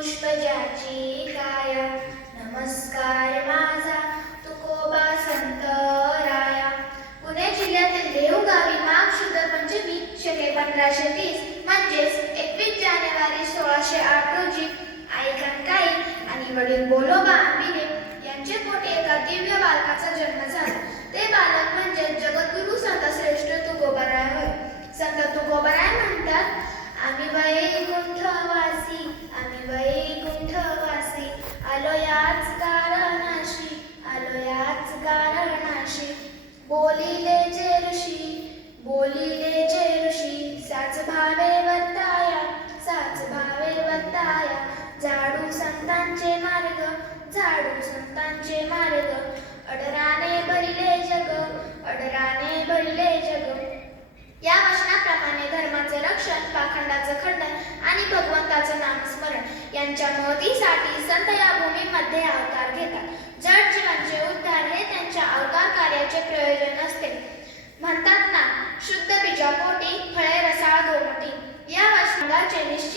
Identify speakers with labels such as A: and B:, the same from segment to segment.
A: पुष्पजाची काया नमस्कार माझा तुकोबा संत राया। पुणे जिल्ह्यातील देहू गावी माघ शुद्ध पंचमी शके पंधराशे तीस म्हणजेच एकवीस जानेवारी सोळाशे आठ रोजी आई कणकाई आणि वडील बोलोबा बोलिले जे ऋषी बोलिले जे ऋषी साच भावे वर्ताया साच भावे वर्ताया झाडू संतांचे मार्ग झाडू संतांचे मार्ग. अडराने भरिले जग अडराने भरिले जग. या वचनाप्रमाणे धर्माचे रक्षण पाखंडाचं खंडन आणि भगवंताचं नामस्मरण यांच्या मोदीसाठी संत या भूमीमध्ये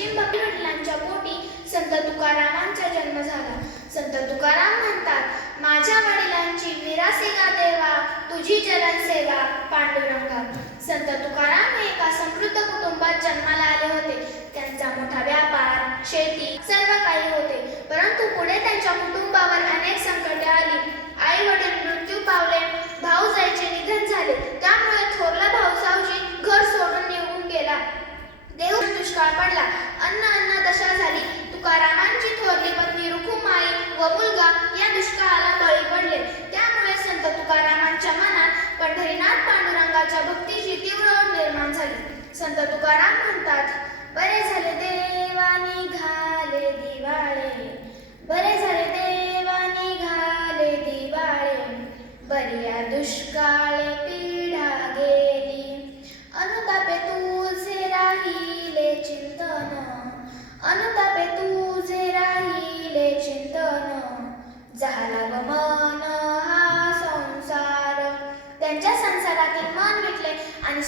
A: वचनाचे वडिलांच्या पोटी संत तुकारामांचा जन्म झाला. संत तुकाराम म्हणतात माझ्या वडिलांची विरासी गा देवा तुझी चरण सेवा पांडुरंगा. संत तुकाराम हे एका समृद्ध कुटुंबात जन्माला आले होते. त्यांचा मोठा व्यापार शेती सर्व काही होते. परंतु पुढे त्यांच्या कुटुंबावर अनेक संकटे आली. संत तुकाराम म्हणतात बरे झाले देवा निघाले दिवाळे. बरे झाले देवा निघाले दिवाळे. बरिया दुष्काळे पिढा गेली. अनुतापे तुझे राहिले चिंतन. अनुतापे तुझे राहिले चिंतन. झाला व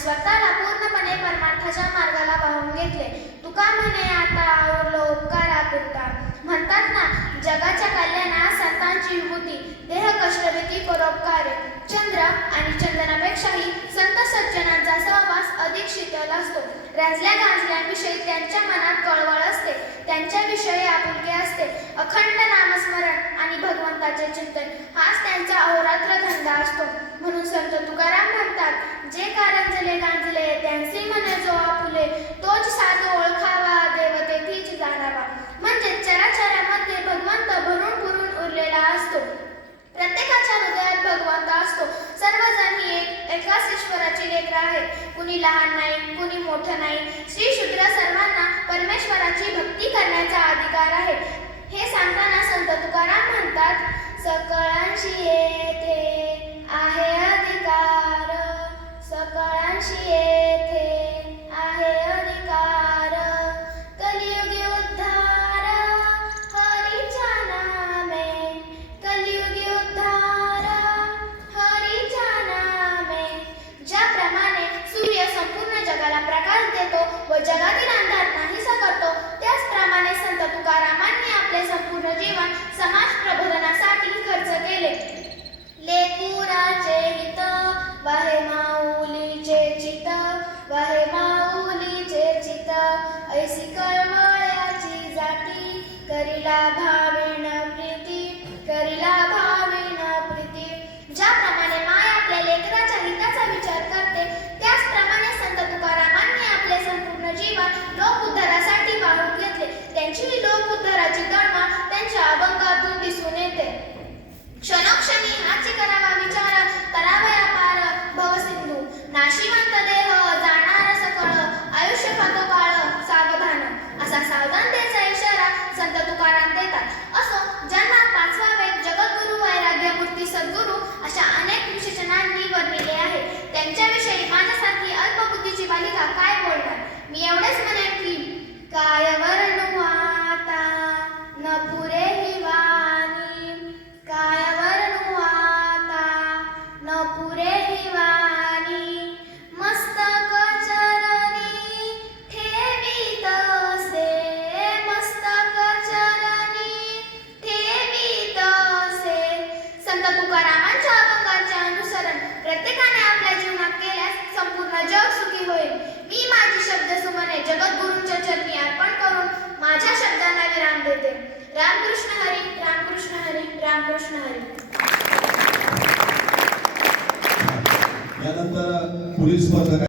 A: स्वतःला पूर्णपणे परमार्थाच्या मार्गाला वाहून घेतले. तुका म्हणे आता आवरलो उपकारापुरता म्हणतात ना जगाच्या कल्याणा संतांची विभूती देह कष्टभीती परोपकार. चंद्र आणि चंदनापेक्षाही संत सज्जनांचा सहवास अधिक शीतल असतो. रंजल्या गांजल्याविषयी त्यांच्या मनात कळवळ असते. त्यांच्याविषयी आपुलके असते. अखंड नामस्मरण आणि भगवंताचे चिंतन हाच त्यांचा अहोरात्र धंदा असतो. म्हणून संत तुकाराम म्हणतात जे कार्य कुणी लहान नाही कुणी मोठं नाही. श्री शूद्र सर्वांना परमेश्वराची भक्ती करण्याचा अधिकार आहे. हे सांगताना संत तुकाराम म्हणतात सकळांशी येथे ऐसी करमाळ्याची जाती करिला भाव रामकृष्ण हरी रामकृष्ण हरी रामकृष्ण हरी.
B: यानंतर पोलीस स्पर्धक